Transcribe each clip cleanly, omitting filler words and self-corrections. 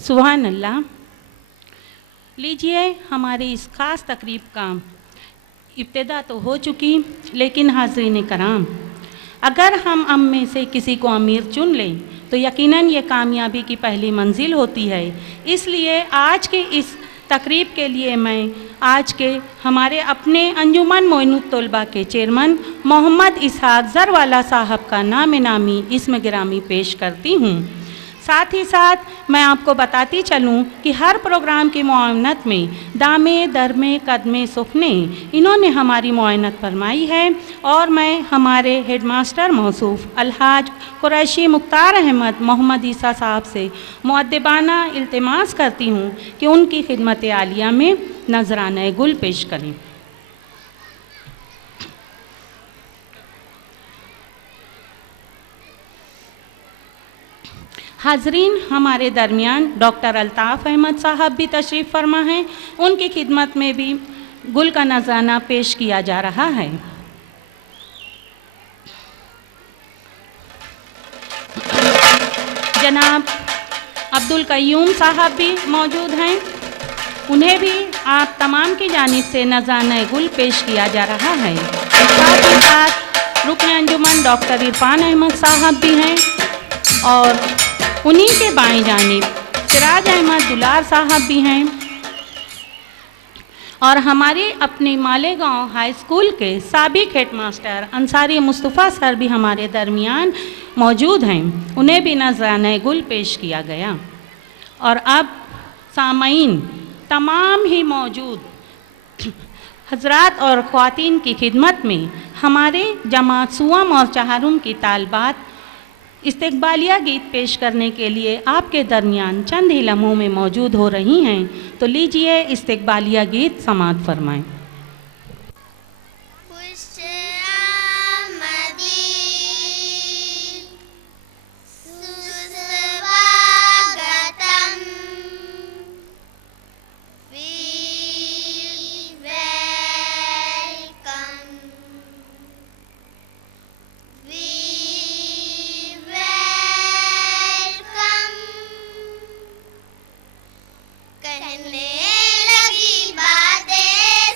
सुभान अल्लाह। लीजिए, हमारी इस ख़ास तकरीब का इब्तिदा तो हो चुकी, लेकिन हाज़रीन कराम, अगर हम में से किसी को अमीर चुन लें तो यकीनन ये कामयाबी की पहली मंजिल होती है। इसलिए आज के इस तकरीब के लिए मैं आज के हमारे अपने अंजुमन मोइनुत तलबा के चेयरमैन मोहम्मद इसहाक ज़रवाला साहब का नाम नामी इसम गिरामी पेश करती हूँ। साथ ही साथ मैं आपको बताती चलूं कि हर प्रोग्राम की मुआवनत में दामे दरमे कदमे सुखने इन्होंने हमारी मुआवनत फरमाई है और मैं हमारे हेडमास्टर मौसूफ़ अलहाज कुरैशी मुख्तार अहमद मोहम्मद ईसा साहब से मुअद्दिबाना इल्तिमास करती हूँ कि उनकी खिदमत आलिया में नजराना गुल पेश करें। हाजरीन, हमारे दरमियान डॉक्टर अल्ताफ़ अहमद साहब भी तशरीफ़ फरमा हैं। उनकी खिदमत में भी गुल का नजराना पेश किया जा रहा है। जनाब अब्दुल कय्यूम साहब भी मौजूद हैं, उन्हें भी आप तमाम की जानिब से नजराना गुल पेश किया जा रहा है। साथ ही साथ रुकन अंजुमन डॉक्टर इरफान अहमद साहब भी हैं और उन्हीं के बाएं जानिब सिराज अहमद दुलार साहब भी हैं और हमारे अपने मालेगांव हाई स्कूल के साबिक हेडमास्टर अंसारी मुस्तफ़ा सर भी हमारे दरमियान मौजूद हैं। उन्हें भी नजराना गुल पेश किया गया। और अब सामईन तमाम ही मौजूद हजरात और ख़वातीन की खिदमत में हमारे जमात सुवम और चहारुम की तालबात इस्तकबालिया गीत पेश करने के लिए आपके दरमियान चंद ही लम्हों में मौजूद हो रही हैं। तो लीजिए इस्तकबालिया गीत समाअत फरमाएं। कहने लगी बातें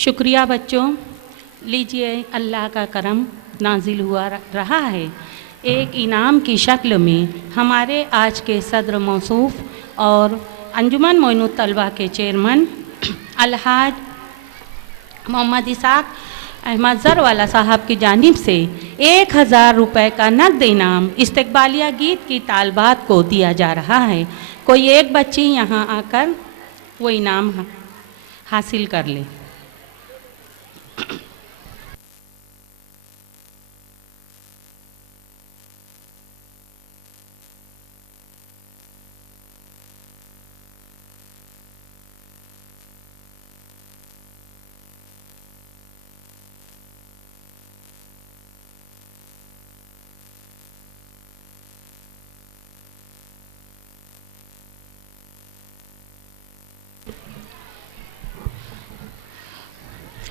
शुक्रिया बच्चों। लीजिए, अल्लाह का करम नाजिल हुआ रहा है एक इनाम की शक्ल में हमारे आज के सदर मौसूफ और अंजुमन मोइनुत तलबा के चेयरमैन अलहाज मोहम्मद इसाक अहमद ज़रवाला साहब की जानिब से 1000 रुपये का नकद इनाम इस्तकबालिया गीत की तालबात को दिया जा रहा है। कोई एक बच्ची यहाँ आकर वो इनाम हासिल कर ले।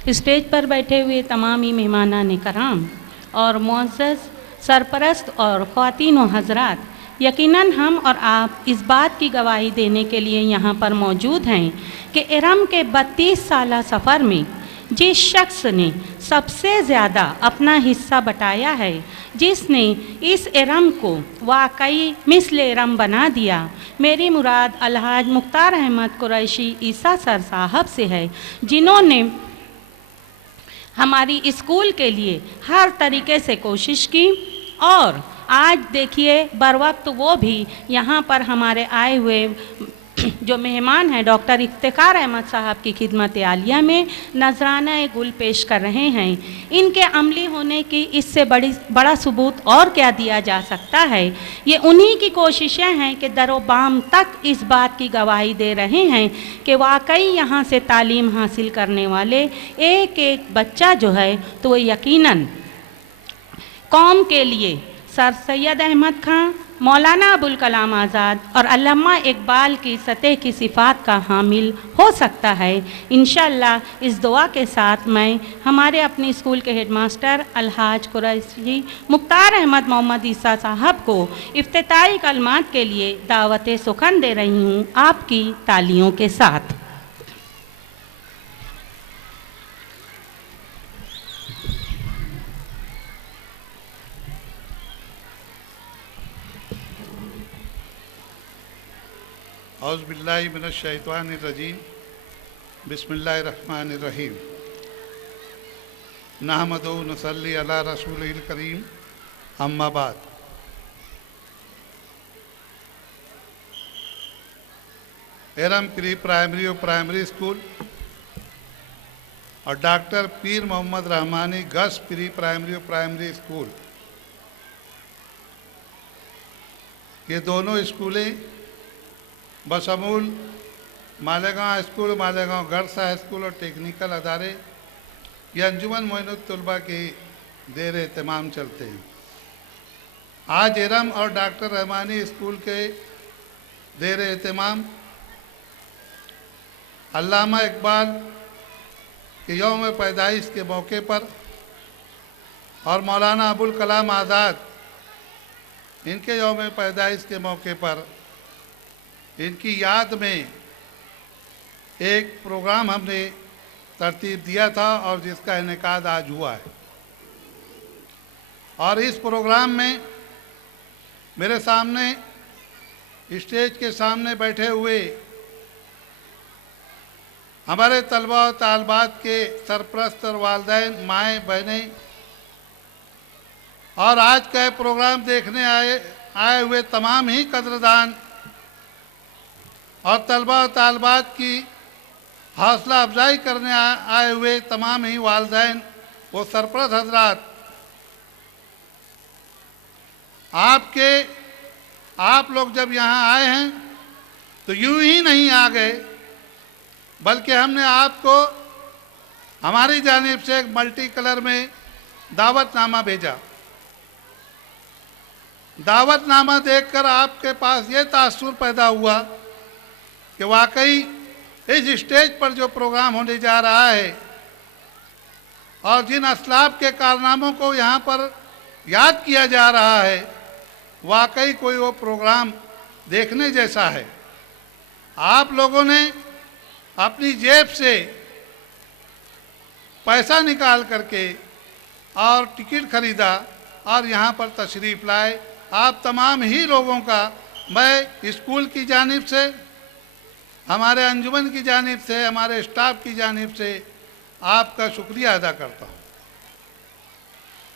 स्टेज पर बैठे हुए तमाम ही मेहमानान कराम और मुअज़्ज़ज़ सरपरस्त और ख़वातीन व हज़रात, यकीनन हम और आप इस बात की गवाही देने के लिए यहाँ पर मौजूद हैं कि इरम के 32 साला सफ़र में जिस शख्स ने सबसे ज़्यादा अपना हिस्सा बटाया है, जिसने इस इरम को वाकई मिसल इरम बना दिया, मेरी मुराद अलहाज मुख्तार अहमद कुरैशी ईसा सर साहब से है, जिन्होंने हमारी स्कूल के लिए हर तरीके से कोशिश की। और आज देखिए बर वक्त वो भी यहाँ पर हमारे आए हुए जो मेहमान हैं डॉक्टर इफ्तिखार अहमद साहब की खिदमत आलिया में नजराना गुल पेश कर रहे हैं। इनके अमली होने की इससे बड़ा सबूत और क्या दिया जा सकता है। ये उन्हीं की कोशिशें हैं कि दरो बाम तक इस बात की गवाही दे रहे हैं कि वाकई यहाँ से तालीम हासिल करने वाले एक एक बच्चा जो है तो वो यकीनन कौम के लिए सर सैयद अहमद खां, मौलाना अबुल कलाम आज़ाद और अल्लामा इकबाल की सतह की सिफ़ात का हामिल हो सकता है। इंशाअल्लाह इस दुआ के साथ मैं हमारे अपने स्कूल के हेडमास्टर अलहाज कुरैशी मुख्तार अहमद मोहम्मद ईसा साहब को इफ्तिताई कलमात के लिए दावत सुखन दे रही हूँ, आपकी तालियों के साथ। औज़ु बिल्लाहि मिनश शैतानिर रजीम, बिस्मिल्लाहिर रहमानिर रहीम। नहमदु व नसल्ली अला रसूलिल करीम, अम्मा बाद। इरम प्री प्राइमरी स्कूल और डॉक्टर पीर Mohammad Rahmani girls pre primary school, ये दोनों स्कूलें बशमूल Malegaon school, Malegaon girls high school और टेक्निकल अदारे ये अंजुमन मोइनुत तलबा के देर एहतमाम चलते हैं। आज इरम और डॉक्टर रहमानी स्कूल के देर एहतमाम अल्लामा इकबाल के यौम पैदाइश के मौके पर और मौलाना अबुल कलाम आज़ाद इनके यौम पैदाइश के मौके पर इनकी याद में एक प्रोग्राम हमने तरतीब दिया था और जिसका इनेकाद आज हुआ है। और इस प्रोग्राम में मेरे सामने स्टेज के सामने बैठे हुए हमारे तलबा और तालबात के सरपरस्त और वालिदैन, माएँ बहनें और आज का प्रोग्राम देखने आए हुए तमाम ही कदरदान और तलबा और तालबात की हौसला अफजाई करने आए हुए तमाम ही वालिदैन व सरपरस्त हजरात, आप लोग जब यहाँ आए हैं तो यूं ही नहीं आ गए, बल्कि हमने आपको हमारी जानिब से एक मल्टी कलर में दावतनामा भेजा। दावतनामा देखकर आपके पास ये तासुर पैदा हुआ कि वाकई इस स्टेज पर जो प्रोग्राम होने जा रहा है और जिन असलाब के कारनामों को यहाँ पर याद किया जा रहा है, वाकई कोई वो प्रोग्राम देखने जैसा है। आप लोगों ने अपनी जेब से पैसा निकाल करके और टिकट खरीदा और यहाँ पर तशरीफ़ लाए। आप तमाम ही लोगों का मैं स्कूल की जानिब से, हमारे अंजुमन की जानिब से, हमारे स्टाफ की जानिब से आपका शुक्रिया अदा करता हूँ।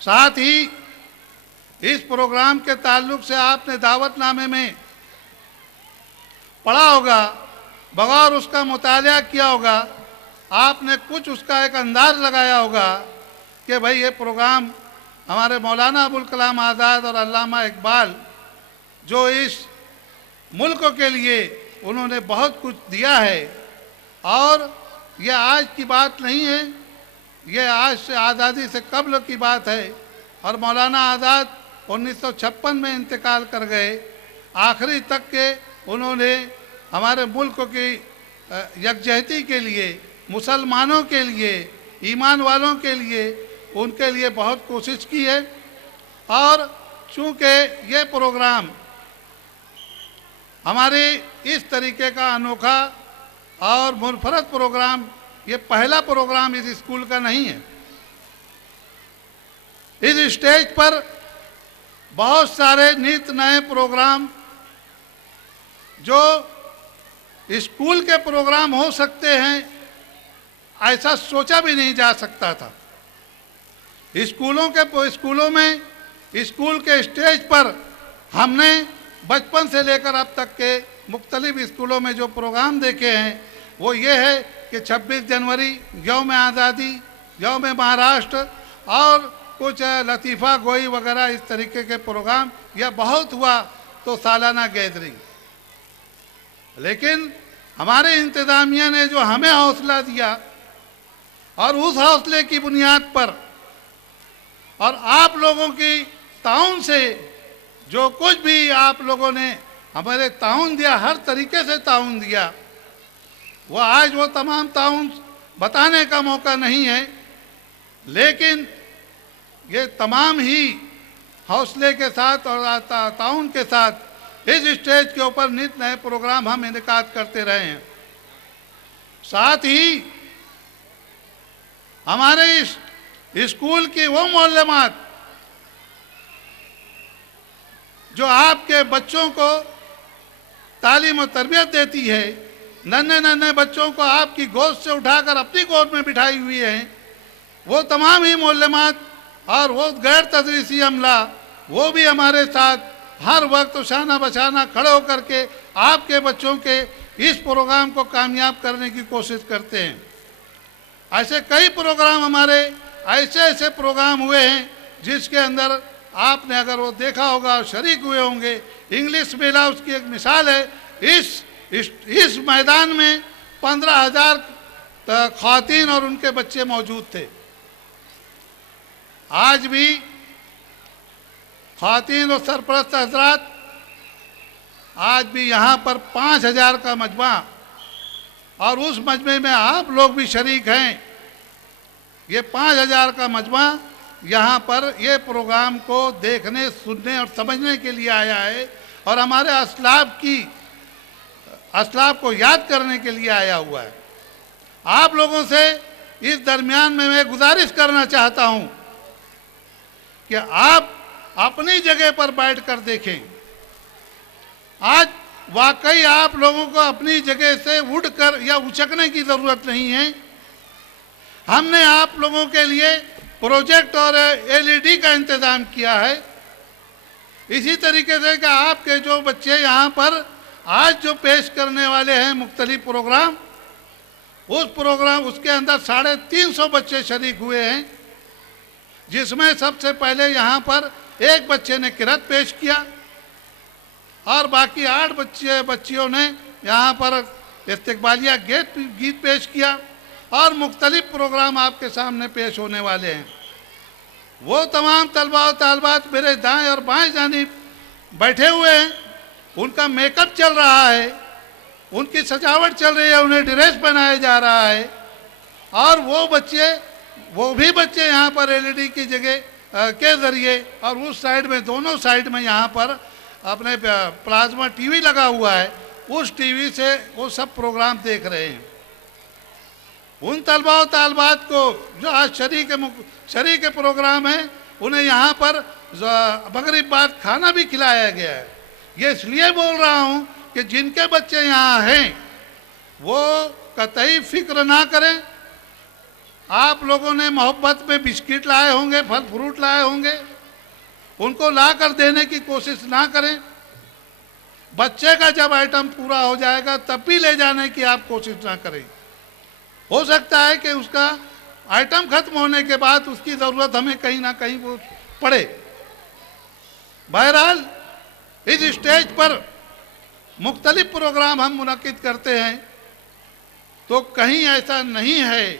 साथ ही इस प्रोग्राम के ताल्लुक से आपने दावतनामे में पढ़ा होगा, बगैर उसका मुतालिया किया होगा, आपने कुछ उसका एक अंदाज़ लगाया होगा कि भाई ये प्रोग्राम हमारे मौलाना अबुल कलाम आज़ाद और अल्लामा इकबाल जो इस मुल्क के लिए उन्होंने बहुत कुछ दिया है, और ये आज की बात नहीं है, ये आज से आज़ादी से कब्ल की बात है। और मौलाना आज़ाद 1956 में इंतकाल कर गए। आखिरी तक के उन्होंने हमारे मुल्क की यकजहती के लिए, मुसलमानों के लिए, ईमान वालों के लिए, उनके लिए बहुत कोशिश की है। और चूँकि ये प्रोग्राम हमारे इस तरीके का अनोखा और मुनफरद प्रोग्राम, ये पहला प्रोग्राम इस स्कूल का नहीं है। इस स्टेज पर बहुत सारे नित नए प्रोग्राम जो स्कूल के प्रोग्राम हो सकते हैं, ऐसा सोचा भी नहीं जा सकता था। स्कूलों में स्कूल के स्टेज पर हमने बचपन से लेकर अब तक के मुख्तलिफ स्कूलों में जो प्रोग्राम देखे हैं वो ये है कि 26 जनवरी, यौम आज़ादी, यौम महाराष्ट्र और कुछ लतीफ़ा गोई वगैरह इस तरीके के प्रोग्राम, या बहुत हुआ तो सालाना गैदरिंग। लेकिन हमारे इंतज़ामिया ने जो हमें हौसला दिया और उस हौसले की बुनियाद पर और आप लोगों की ताउन से जो कुछ भी आप लोगों ने हमारे ताउन दिया, हर तरीके से ताउन दिया, वो आज वो तमाम ताउन बताने का मौका नहीं है। लेकिन ये तमाम ही हौसले के साथ और ताउन के साथ इस स्टेज के ऊपर नित नए प्रोग्राम हम इनेकाद करते रहे हैं। साथ ही हमारे इस स्कूल की वो मौलमात जो आपके बच्चों को तालीम और तरबियत देती है, नन्हे नन्हे बच्चों को आपकी गोद से उठाकर अपनी गोद में बिठाई हुई है, वो तमाम ही मौलमात और वो गैर तदरीसी अमला, वो भी हमारे साथ हर वक्त शाना बशाना खड़े होकर के आपके बच्चों के इस प्रोग्राम को कामयाब करने की कोशिश करते हैं। ऐसे कई प्रोग्राम हमारे ऐसे प्रोग्राम हुए हैं जिसके अंदर आपने अगर वो देखा होगा और शरीक हुए होंगे। इंग्लिश मेला उसकी एक मिसाल है। इस मैदान में 15,000 ख़वातीन और उनके बच्चे मौजूद थे। आज भी ख़वातीन और सरपरस्त हजरात आज भी यहाँ पर 5,000 का मजमा, और उस मजमे में आप लोग भी शरीक हैं। ये 5,000 का मजमा यहाँ पर ये प्रोग्राम को देखने, सुनने और समझने के लिए आया है, और हमारे असलाफ को याद करने के लिए आया हुआ है। आप लोगों से इस दरमियान में मैं गुजारिश करना चाहता हूँ कि आप अपनी जगह पर बैठकर देखें। आज वाकई आप लोगों को अपनी जगह से उठकर या उचकने की ज़रूरत नहीं है। हमने आप लोगों के लिए प्रोजेक्ट और एलईडी का इंतज़ाम किया है। इसी तरीके से कि आपके जो बच्चे यहाँ पर आज जो पेश करने वाले हैं मुख्तलिफ प्रोग्राम, उसके अंदर 350 बच्चे शरीक हुए हैं, जिसमें सबसे पहले यहाँ पर एक बच्चे ने किरत पेश किया और बाकी 8 बच्चियों ने यहाँ पर इस्तकबालिया गीत पेश किया, और मुख्तलिफ प्रोग्राम आपके सामने पेश होने वाले हैं। वो तमाम तलबा और तालबात मेरे दाएं और बाएं जानिब बैठे हुए हैं, उनका मेकअप चल रहा है, उनकी सजावट चल रही है, उन्हें ड्रेस पहनाया जा रहा है, और वो भी बच्चे यहाँ पर एलईडी की जगह के ज़रिए और उस साइड में, दोनों साइड में यहाँ पर अपने प्लाज्मा टीवी लगा हुआ है, उस टीवी से वो सब प्रोग्राम देख रहे हैं। उन तलबा और तालबात को जो आज शरी के प्रोग्राम है, उन्हें यहाँ पर मगरिब बाद खाना भी खिलाया गया है। ये इसलिए बोल रहा हूँ कि जिनके बच्चे यहाँ हैं वो कतई फिक्र ना करें। आप लोगों ने मोहब्बत में बिस्किट लाए होंगे, फल फ्रूट लाए होंगे, उनको ला कर देने की कोशिश ना करें। बच्चे का जब आइटम पूरा हो जाएगा तब भी ले जाने की आप कोशिश ना करें। हो सकता है कि उसका आइटम खत्म होने के बाद उसकी ज़रूरत हमें कहीं ना कहीं वो पड़े। बहरहाल इस स्टेज पर मुख्तलिफ प्रोग्राम हम मुनक्किद करते हैं, तो कहीं ऐसा नहीं है,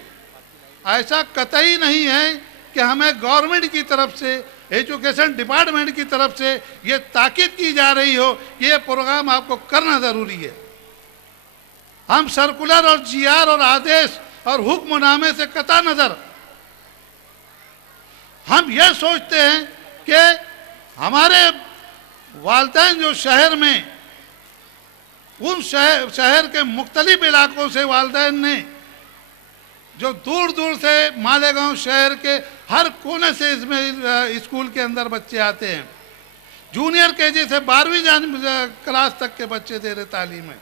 ऐसा कतई नहीं है कि हमें गवर्नमेंट की तरफ से, एजुकेशन डिपार्टमेंट की तरफ से ये ताकीद की जा रही हो कि ये प्रोग्राम आपको करना ज़रूरी है। हम सर्कुलर और जीआर और आदेश और हुक्मनामे से कता नज़र हम ये सोचते हैं कि हमारे वालिदैन जो शहर में, उन शहर के मुख्तलिफ इलाकों से वालिदैन ने जो दूर दूर से मालेगांव शहर के हर कोने से इसमें स्कूल के अंदर बच्चे आते हैं। जूनियर केजी से 12वीं क्लास तक के बच्चे दे रहे तालीम है।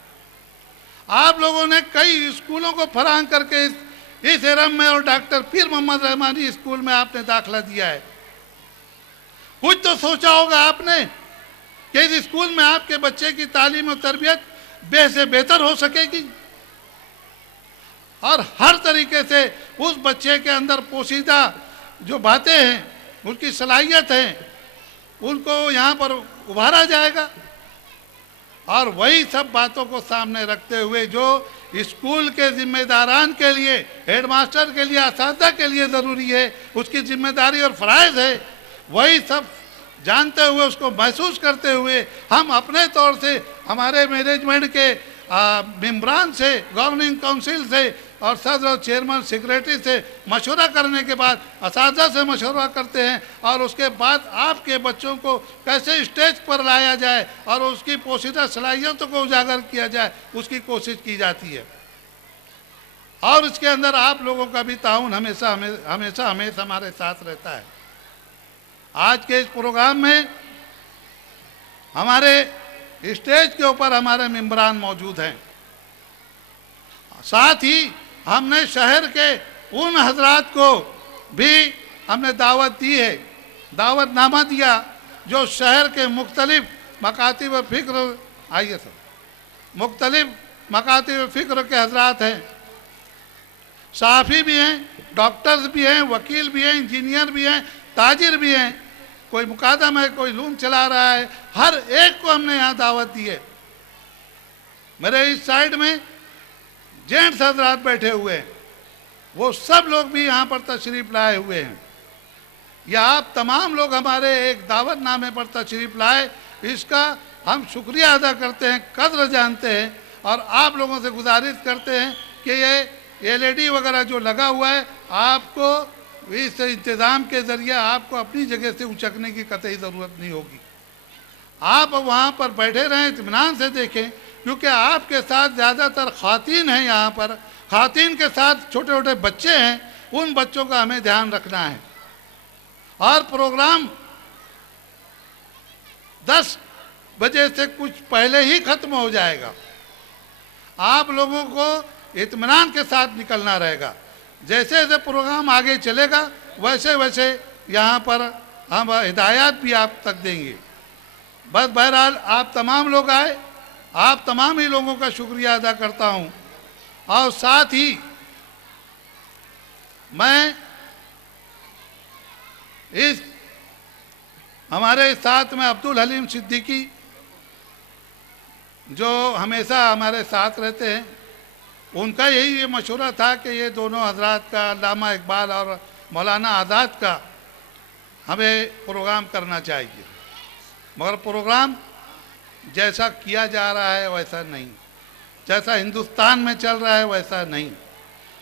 आप लोगों ने कई स्कूलों को फराहम करके इस एरम में और डॉक्टर पीर मोहम्मद रहमानी स्कूल में आपने दाखिला दिया है। कुछ तो सोचा होगा आपने कि इस स्कूल में आपके बच्चे की तालीम और तरबियत से बेहतर हो सकेगी और हर तरीके से उस बच्चे के अंदर पोशीदा जो बातें हैं, उसकी सलाहियत है, उनको यहाँ पर उभारा जाएगा। और वही सब बातों को सामने रखते हुए जो स्कूल के जिम्मेदारान के लिए, हेडमास्टर के लिए, असातिज़ा के लिए ज़रूरी है, उसकी जिम्मेदारी और फ़राइज़ है, वही सब जानते हुए, उसको महसूस करते हुए हम अपने तौर से हमारे मैनेजमेंट के मेम्बरान से, गवर्निंग काउंसिल से और सदर और चेयरमैन सेक्रेटरी से मशवरा करने के बाद असातिज़ा से मशवरा करते हैं और उसके बाद आपके बच्चों को कैसे स्टेज पर लाया जाए और उसकी पोशीदा सलाहियतों को उजागर किया जाए, उसकी कोशिश की जाती है। और इसके अंदर आप लोगों का भी ताउन हमेशा हमारे साथ रहता है। आज के इस प्रोग्राम में हमारे स्टेज के ऊपर हमारे मेंबरान मौजूद हैं। साथ ही हमने शहर के उन हजरात को भी हमने दावत दी है, दावतनामा दिया, जो शहर के मुख्तलिफ मकातिब व फ़िक्र, आइए सर, मुख्तलिफ मकातिब व फ़िक्र के हजरात हैं। साफ़ी भी हैं, डॉक्टर्स भी हैं, वकील भी हैं, इंजीनियर भी हैं, ताजिर भी हैं, कोई मुकादम है, कोई लून चला रहा है, हर एक को हमने यहाँ दावत दी है। मेरे इस साइड में जेंट्स हजरात बैठे हुए हैं, वो सब लोग भी यहाँ पर तशरीफ़ लाए हुए हैं। या आप तमाम लोग हमारे एक दावतनामे पर तशरीफ़ लाए, इसका हम शुक्रिया अदा करते हैं, कद्र जानते हैं और आप लोगों से गुजारिश करते हैं कि ये LED वगैरह जो लगा हुआ है, आपको इस इंतज़ाम के ज़रिए आपको अपनी जगह से उचकने की कतई ज़रूरत नहीं होगी। आप वहाँ पर बैठे रहें, इत्मीनान से देखें, क्योंकि आपके साथ ज़्यादातर ख़ातीन हैं। यहाँ पर ख़ातीन के साथ छोटे छोटे बच्चे हैं, उन बच्चों का हमें ध्यान रखना है। और प्रोग्राम 10 बजे से कुछ पहले ही ख़त्म हो जाएगा। आप लोगों को इत्मीनान के साथ निकलना रहेगा। जैसे जैसे प्रोग्राम आगे चलेगा वैसे वैसे यहाँ पर हम हिदायत भी आप तक देंगे। बस बहरहाल आप तमाम लोग आए, आप तमाम ही लोगों का शुक्रिया अदा करता हूँ। और साथ ही मैं इस हमारे साथ में अब्दुल हलीम सिद्दीकी जो हमेशा हमारे साथ रहते हैं, उनका यही ये मशवरा था कि ये दोनों हजरात का, अल्लामा इकबाल और मौलाना आज़ाद का हमें प्रोग्राम करना चाहिए। मगर प्रोग्राम जैसा किया जा रहा है वैसा नहीं, जैसा हिंदुस्तान में चल रहा है वैसा नहीं।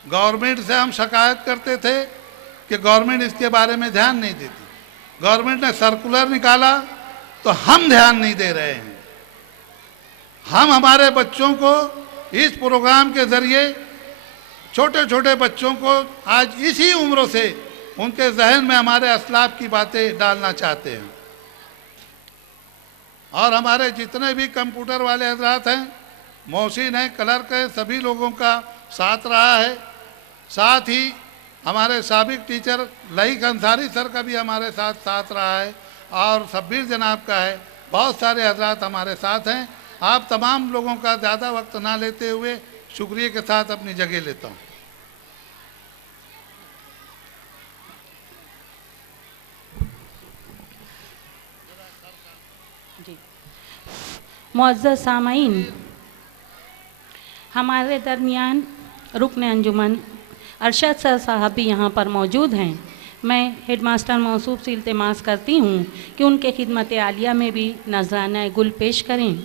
गवर्नमेंट से हम शिकायत करते थे कि गवर्नमेंट इसके बारे में ध्यान नहीं देती। गवर्नमेंट ने सर्कुलर निकाला तो हम ध्यान नहीं दे रहे हैं। हम हमारे बच्चों को इस प्रोग्राम के ज़रिए छोटे छोटे बच्चों को आज इसी उम्र से उनके जहन में हमारे असलाफ की बातें डालना चाहते हैं। और हमारे जितने भी कंप्यूटर वाले हजरात हैं, मोहसिन हैं, क्लर्क हैं, सभी लोगों का साथ रहा है। साथ ही हमारे साबिक टीचर लईक अंसारी सर का भी हमारे साथ रहा है और शब्बीर जनाब का है। बहुत सारे हजरात हमारे साथ हैं। आप तमाम लोगों का ज़्यादा वक्त ना लेते हुए शुक्रिया के साथ अपनी जगह लेता हूँ। मुअज़्ज़ज़ सामाईन, हमारे दरमियान रुकन अंजुमन अरशद सर साहब भी यहाँ पर मौजूद हैं। मैं हेडमास्टर मौसूफ से इल्तिमास करती हूँ कि उनके खिदमत आलिया में भी नजराना गुल पेश करें।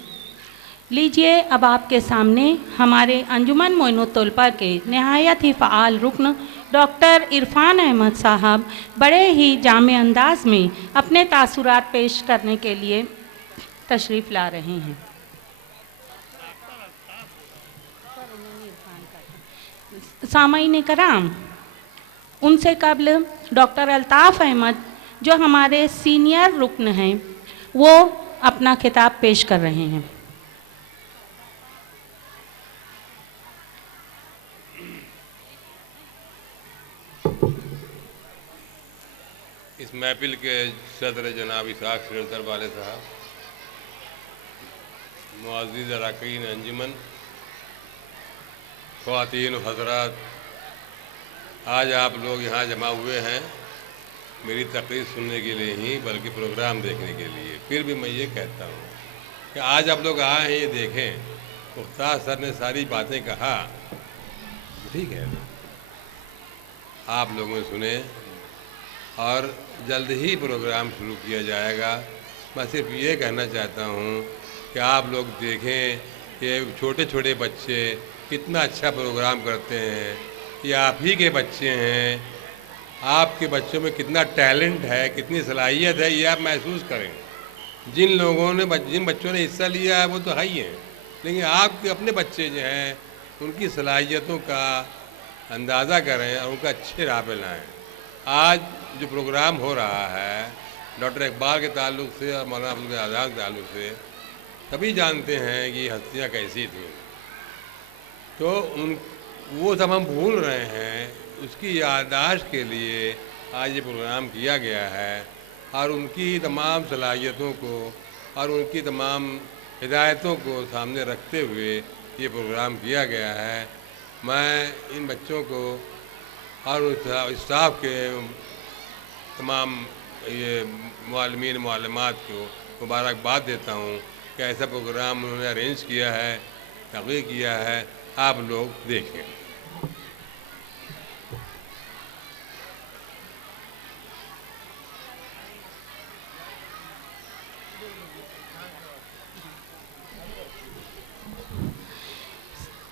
लीजिए अब आपके सामने हमारे अंजुमन मोइनुत तलबा के नहायत ही फ़आल रुकन डॉक्टर इरफान अहमद साहब बड़े ही जामे अंदाज में अपने तासुरात पेश करने के लिए तशरीफ़ ला रहे हैं। सामाईन कराम, उनसे कबल डॉक्टर अल्ताफ़ अहमद जो हमारे सीनियर रुकन हैं वो अपना खिताब पेश कर रहे हैं। इस महफिल के सदर जनाब इसाक सिरदर वाले साहब, मुअज़्ज़िज़ अरकान अंजुमन, ख़वातीन हज़रात, आज आप लोग यहाँ जमा हुए हैं मेरी तकरीर सुनने के लिए ही बल्कि प्रोग्राम देखने के लिए। फिर भी मैं ये कहता हूँ कि आज आप लोग आए हैं ये देखें। उस्ताद सर ने सारी बातें कहा, ठीक है, आप लोगों ने सुने और जल्द ही प्रोग्राम शुरू किया जाएगा। मैं सिर्फ ये कहना चाहता हूँ कि आप लोग देखें कि छोटे छोटे बच्चे कितना अच्छा प्रोग्राम करते हैं। ये आप ही के बच्चे हैं, आपके बच्चों में कितना टैलेंट है, कितनी सलाहियत है, ये आप महसूस करें। जिन बच्चों ने हिस्सा लिया है वो तो है ही हैं, लेकिन आपके अपने बच्चे जो हैं उनकी सलाहियतों का अंदाज़ा करें और उनका अच्छे राह पे लाएँ। आज जो प्रोग्राम हो रहा है डॉक्टर इकबाल के ताल्लुक़ से और मौलाना अब्दुल आज़ाद के ताल्लुक़ से, सभी जानते हैं कि हस्तियाँ कैसी थीं, तो वो सब हम भूल रहे हैं। उसकी याददाश्त के लिए आज ये प्रोग्राम किया गया है और उनकी तमाम सलाहियतों को और उनकी तमाम हिदायतों को सामने रखते हुए ये प्रोग्राम किया गया है। मैं इन बच्चों को और स्टाफ के तमाम ये मुअल्लिमीन मुअल्लिमात को मुबारकबाद देता हूँ कि ऐसा प्रोग्राम उन्होंने अरेंज किया है, तक़रीर किया है। आप लोग देखें।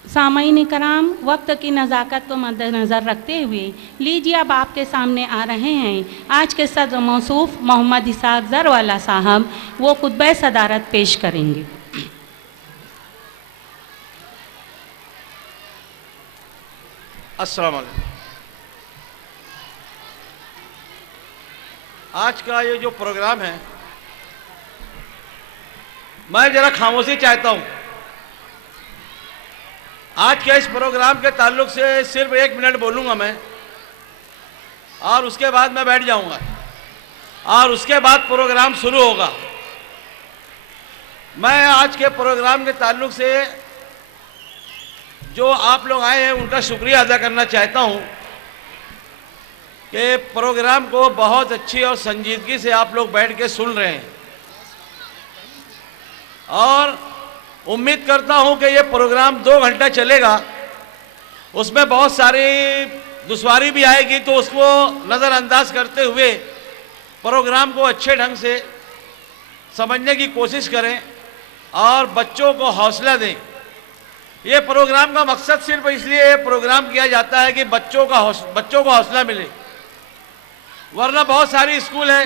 सामाईन कराम, वक्त की नज़ाकत को मद्देनज़र रखते हुए लीजिए अब आपके सामने आ रहे हैं आज के सदर मौसूफ मोहम्मद इसाक ज़रवाला साहब। वो खुतबा सदारत पेश करेंगे। अस्सलाम वालेकुम। आज का ये जो प्रोग्राम है, मैं ज़रा खामोशी चाहता हूँ। आज के इस प्रोग्राम के ताल्लुक से सिर्फ 1 मिनट बोलूँगा मैं और उसके बाद मैं बैठ जाऊँगा और उसके बाद प्रोग्राम शुरू होगा। मैं आज के प्रोग्राम के ताल्लुक से जो आप लोग आए हैं उनका शुक्रिया अदा करना चाहता हूँ कि प्रोग्राम को बहुत अच्छी और संजीदगी से आप लोग बैठ के सुन रहे हैं और उम्मीद करता हूँ कि ये प्रोग्राम 2 घंटा चलेगा। उसमें बहुत सारी दुश्वारी भी आएगी, तो उसको नज़रअंदाज करते हुए प्रोग्राम को अच्छे ढंग से समझने की कोशिश करें और बच्चों को हौसला दें। ये प्रोग्राम का मकसद सिर्फ इसलिए प्रोग्राम किया जाता है कि बच्चों को हौसला मिले, वरना बहुत सारी स्कूल है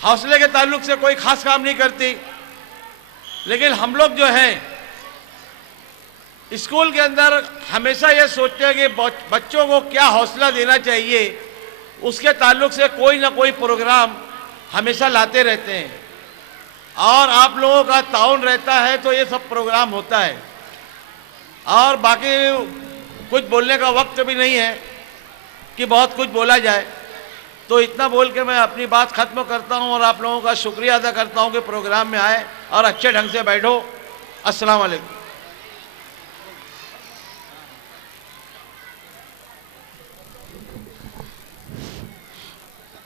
हौसले के ताल्लुक से कोई खास काम नहीं करती। लेकिन हम लोग जो हैं स्कूल के अंदर हमेशा ये सोचते हैं कि बच्चों को क्या हौसला देना चाहिए, उसके ताल्लुक से कोई ना कोई प्रोग्राम हमेशा लाते रहते हैं और आप लोगों का ताउन रहता है तो ये सब प्रोग्राम होता है। और बाकी कुछ बोलने का वक्त भी नहीं है कि बहुत कुछ बोला जाए, तो इतना बोल के मैं अपनी बात खत्म करता हूं और आप लोगों का शुक्रिया अदा करता हूं कि प्रोग्राम में आए और अच्छे ढंग से बैठो। अस्सलाम वालेकुम।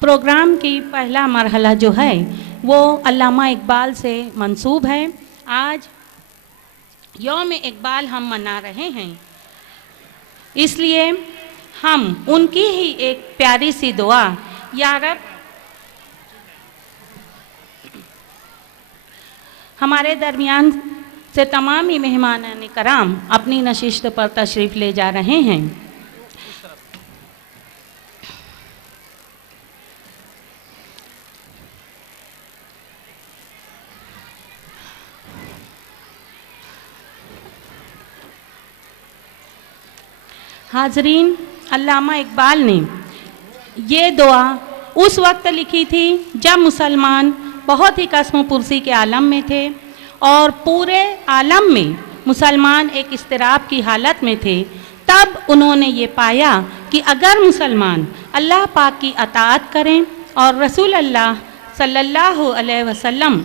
प्रोग्राम की पहला मरहला जो है वो अल्लामा इकबाल से मंसूब है। आज यौम इकबाल हम मना रहे हैं, इसलिए हम उनकी ही एक प्यारी सी दुआ, या रब हमारे दरमियान से तमाम ही मेहमान कराम अपनी नशिस्त पर तशरीफ़ ले जा रहे हैं। हाजरीन, अल्लामा इकबाल ने ये दुआ उस वक्त लिखी थी जब मुसलमान बहुत ही कसम पुरसी के आलम में थे और पूरे आलम में मुसलमान एक इस्तिराब की हालत में थे। तब उन्होंने ये पाया कि अगर मुसलमान अल्लाह पाक की अताअत करें और रसूल अल्लाह सल्लल्लाहु अलैहि वसल्लम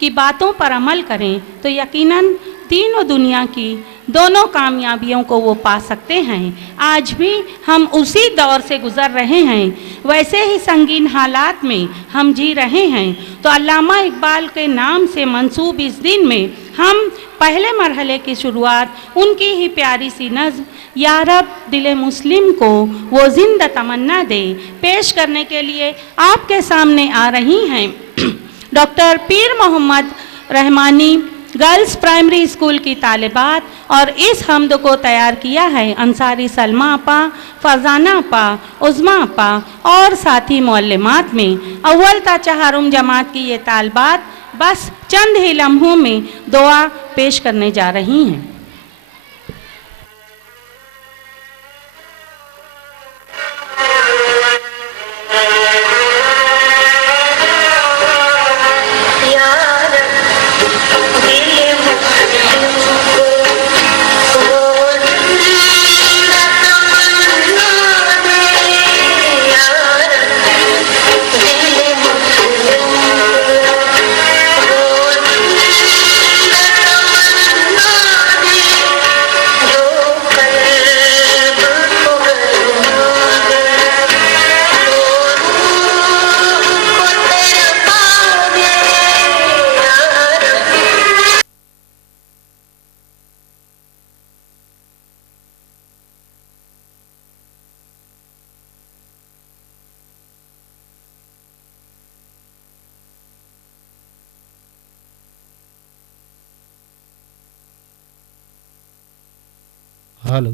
की बातों पर अमल करें तो यकीनन दीन और दुनिया की दोनों कामयाबियों को वो पा सकते हैं। आज भी हम उसी दौर से गुज़र रहे हैं, वैसे ही संगीन हालात में हम जी रहे हैं। तो अल्लामा इकबाल के नाम से मंसूब इस दिन में हम पहले मरहले की शुरुआत उनकी ही प्यारी सी नज़्म या रब दिल मुस्लिम को वो जिंदा तमन्ना दे पेश करने के लिए आपके सामने आ रही हैं। डॉक्टर पीर Mohammad Rahmani girls primary school की तालिबात, और इस हमद को तैयार किया है अंसारी सलमा अपा, फरजाना अपा, उज़मा अपा और साथी मौल्लिमात में अव्वल ता चहारुम जमात की ये तालिबात बस चंद ही लम्हों में दुआ पेश करने जा रही हैं। हेलो,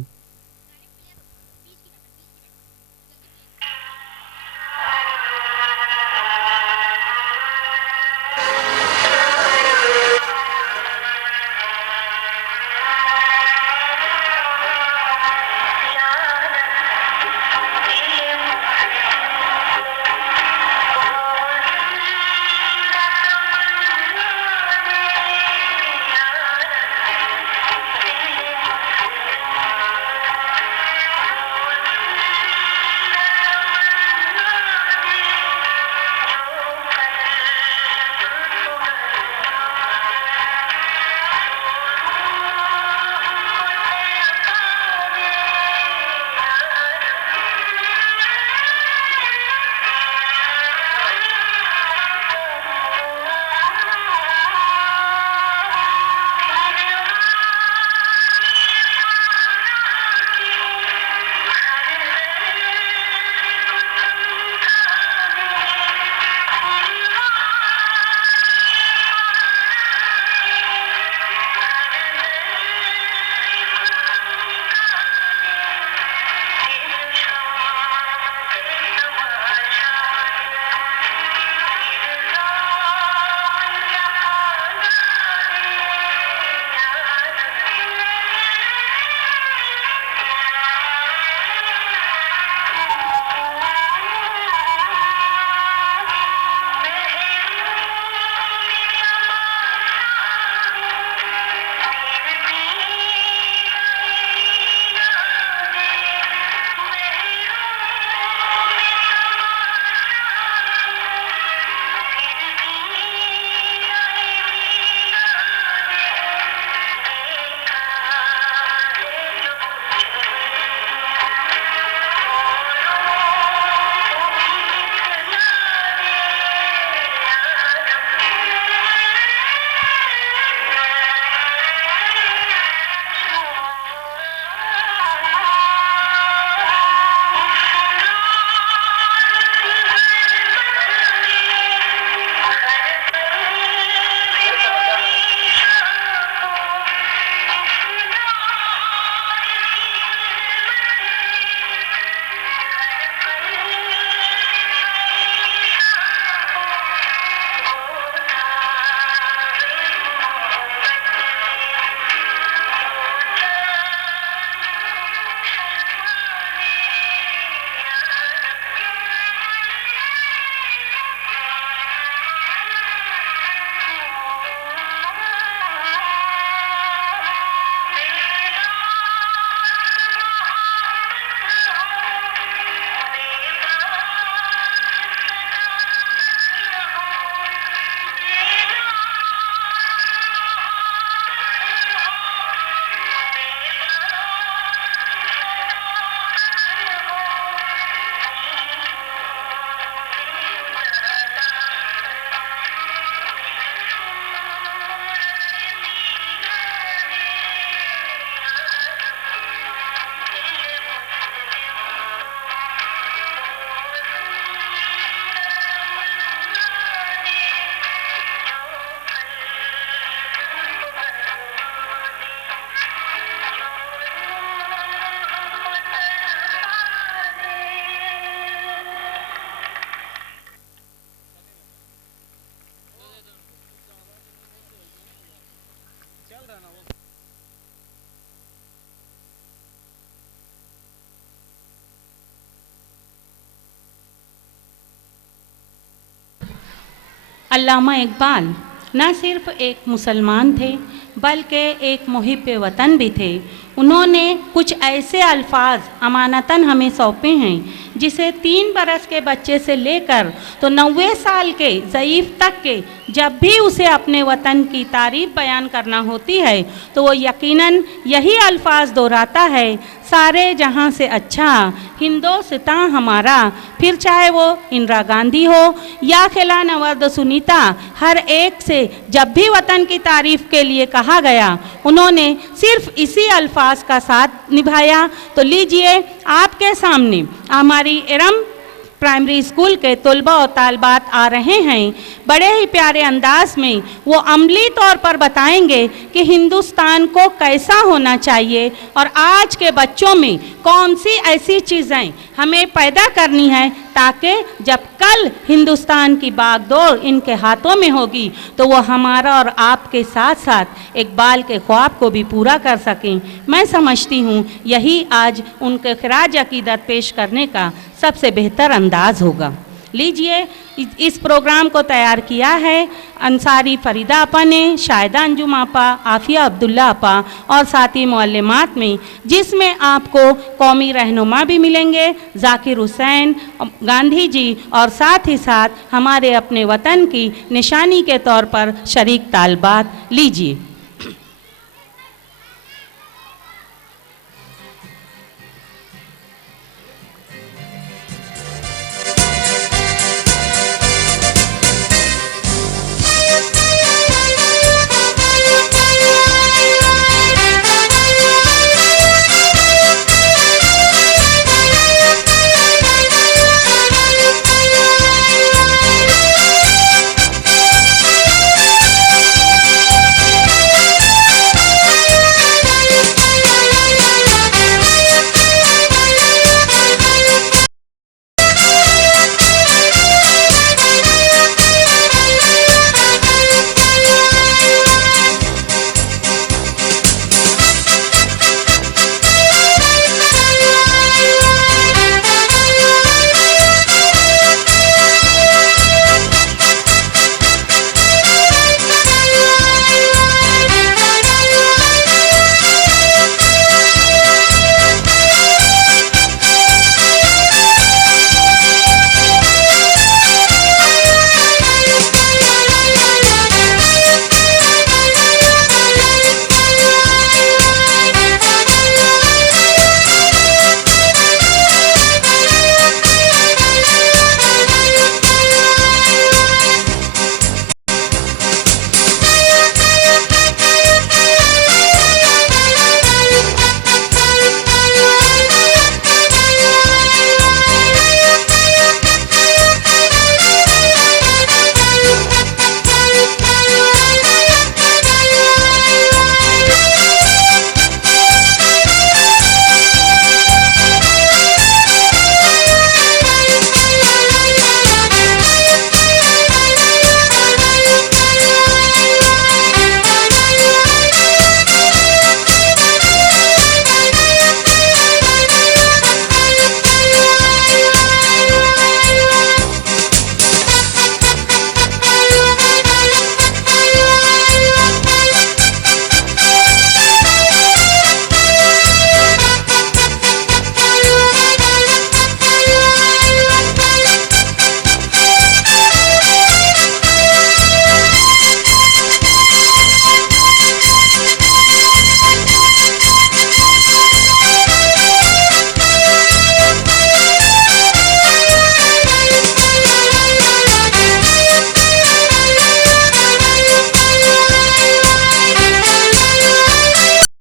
अल्लामा इकबाल न सिर्फ एक मुसलमान थे बल्कि एक मुहिब वतन भी थे। उन्होंने कुछ ऐसे अल्फाज अमानतन हमें सौंपे हैं जिसे 3 बरस के बच्चे से लेकर तो 90 साल के ज़ईफ़ तक के जब भी उसे अपने वतन की तारीफ़ बयान करना होती है तो वो यकीनन यही अल्फाज दोहराता है, सारे जहां से अच्छा हिंदुस्तान हमारा। फिर चाहे वो इंदिरा गांधी हो या खिला नवाज़ सुनीता, हर एक से जब भी वतन की तारीफ़ के लिए कहा गया उन्होंने सिर्फ इसी अल्फाज का साथ निभाया। तो लीजिए आपके सामने हमारी इरम प्राइमरी स्कूल के तलबा और तालबात आ रहे हैं। बड़े ही प्यारे अंदाज में वो अमली तौर पर बताएंगे कि हिंदुस्तान को कैसा होना चाहिए और आज के बच्चों में कौन सी ऐसी चीज़ें हमें पैदा करनी है ताकि जब कल हिंदुस्तान की बागडोर इनके हाथों में होगी तो वो हमारा और आपके साथ साथ इकबाल के ख्वाब को भी पूरा कर सकें। मैं समझती हूँ यही आज उनके खिराज अकीदत पेश करने का सबसे बेहतर अंदाज होगा। लीजिए इस प्रोग्राम को तैयार किया है अंसारी फरीदा आपा ने, शाहिदा अंजुम आपा, आफिया अब्दुल्ला आपा और साथी मुअल्लिमात में, जिसमें आपको कौमी रहनुमा भी मिलेंगे, जाकिर हुसैन, गांधी जी और साथ ही साथ हमारे अपने वतन की निशानी के तौर पर शरीक तालबात। लीजिए।